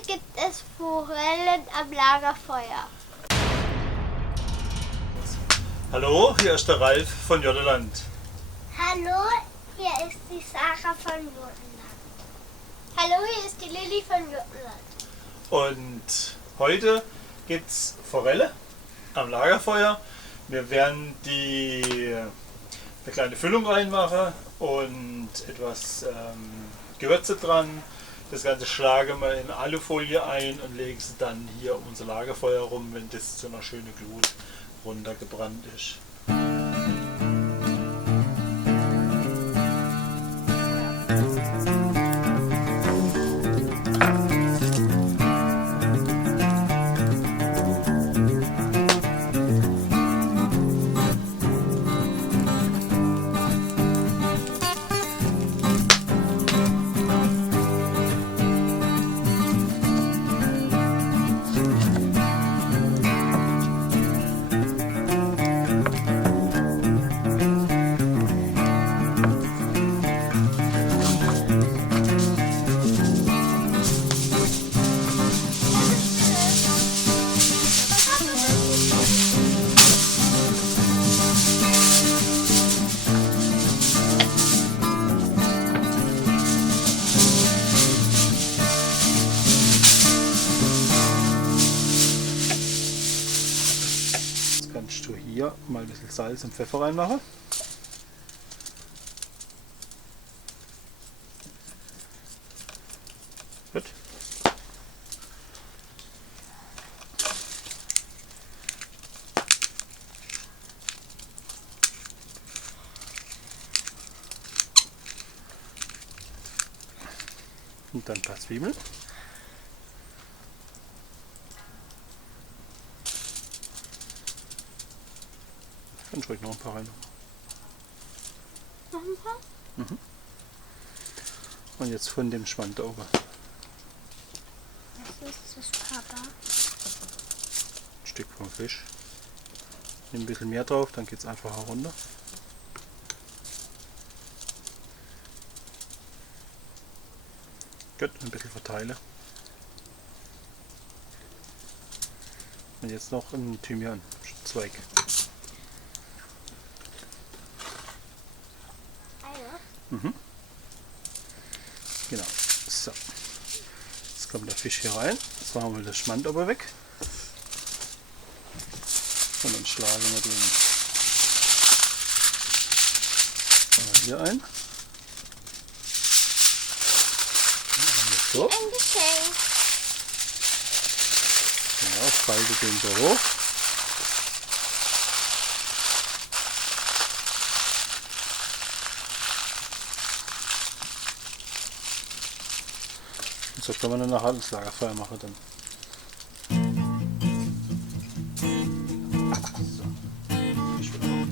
Heute gibt es Forellen am Lagerfeuer. Hallo, hier ist der Ralf von Jotteland. Hallo, hier ist die Sarah von Jotteland. Hallo, hier ist die Lilly von Jotteland. Und heute gibt es Forelle am Lagerfeuer. Wir werden eine kleine Füllung reinmachen und etwas Gewürze dran. Das Ganze schlagen wir in Alufolie ein und legen es dann hier um unser Lagerfeuer rum, wenn das zu einer schönen Glut runtergebrannt ist. Kannst du hier mal ein bisschen Salz und Pfeffer reinmachen. Gut. Und dann ein paar Zwiebeln. Dann ruhig noch ein paar rein. Noch ein paar? Mhm. Und jetzt von dem Schwand da oben. Das ist das Papa. Ein Stück vom Fisch. Nimm ein bisschen mehr drauf, dann geht es einfach herunter. Gut, ein bisschen verteilen. Und jetzt noch ein Thymian-Zweig. Mhm. Genau. So. Jetzt kommt der Fisch hier rein. Jetzt machen wir das Schmand aber weg. Und dann schlagen wir den hier ein. So. Ein Geschenk. Genau, falte den so hoch. Und so können wir dann nachher das Lagerfeuer machen dann. So. Fisch wieder auf.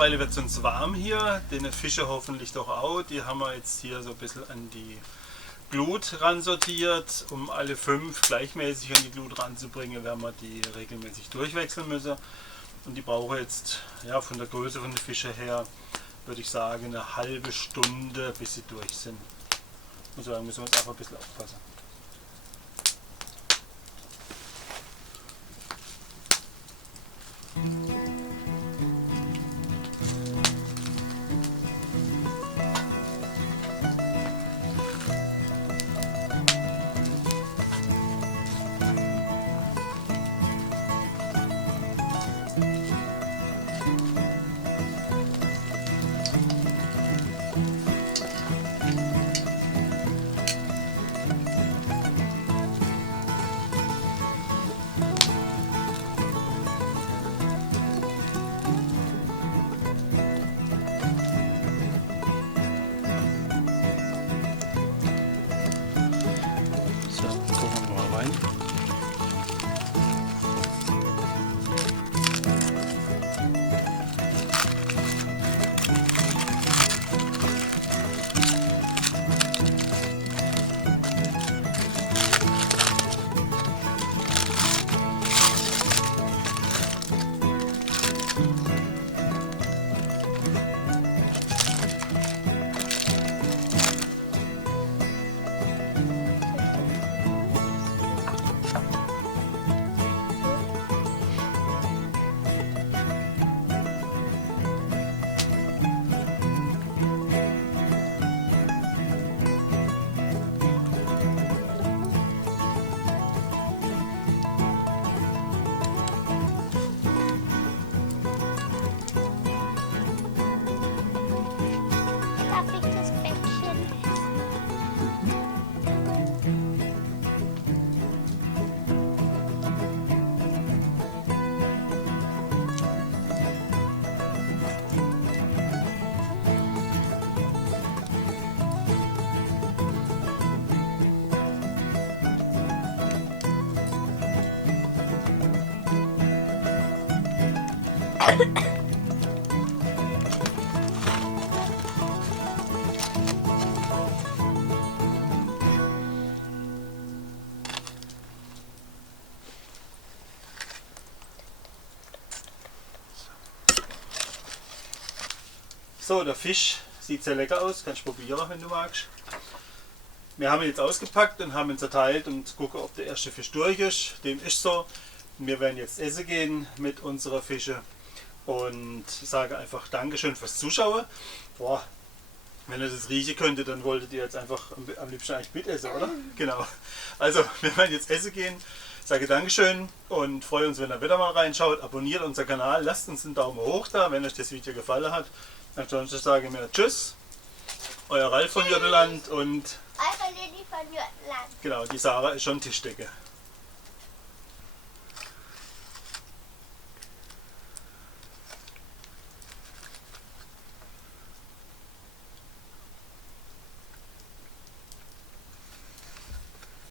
mittlerweile wird es uns warm hier, den Fische hoffentlich doch auch. Die haben wir jetzt hier so ein bisschen an die Glut ransortiert. Um alle 5 gleichmäßig an die Glut ranzubringen, werden wir die regelmäßig durchwechseln müssen. Und die brauchen jetzt, ja, von der Größe von den Fischen her, würde ich sagen, eine halbe Stunde, bis sie durch sind. Und so müssen wir uns einfach ein bisschen aufpassen. So, gucken wir mal rein. Darf ich das Bäckchen essen? So, der Fisch sieht sehr lecker aus, kannst du probieren, wenn du magst. Wir haben ihn jetzt ausgepackt und haben ihn zerteilt und gucken, ob der erste Fisch durch ist. Dem ist so. Wir werden jetzt essen gehen mit unseren Fischen und sage einfach Dankeschön fürs Zuschauen. Boah, wenn ihr das riechen könntet, dann wolltet ihr jetzt einfach am liebsten eigentlich mitessen, oder? Genau. Also, wir werden jetzt essen gehen. Sage Dankeschön und freue uns, wenn ihr wieder mal reinschaut. Abonniert unseren Kanal, lasst uns einen Daumen hoch da, wenn euch das Video gefallen hat. Ansonsten sage ich mir Tschüss, euer Ralf von Jürdeland und Eure Lilly von Jürtland. genau, die Sarah ist schon Tischdecke.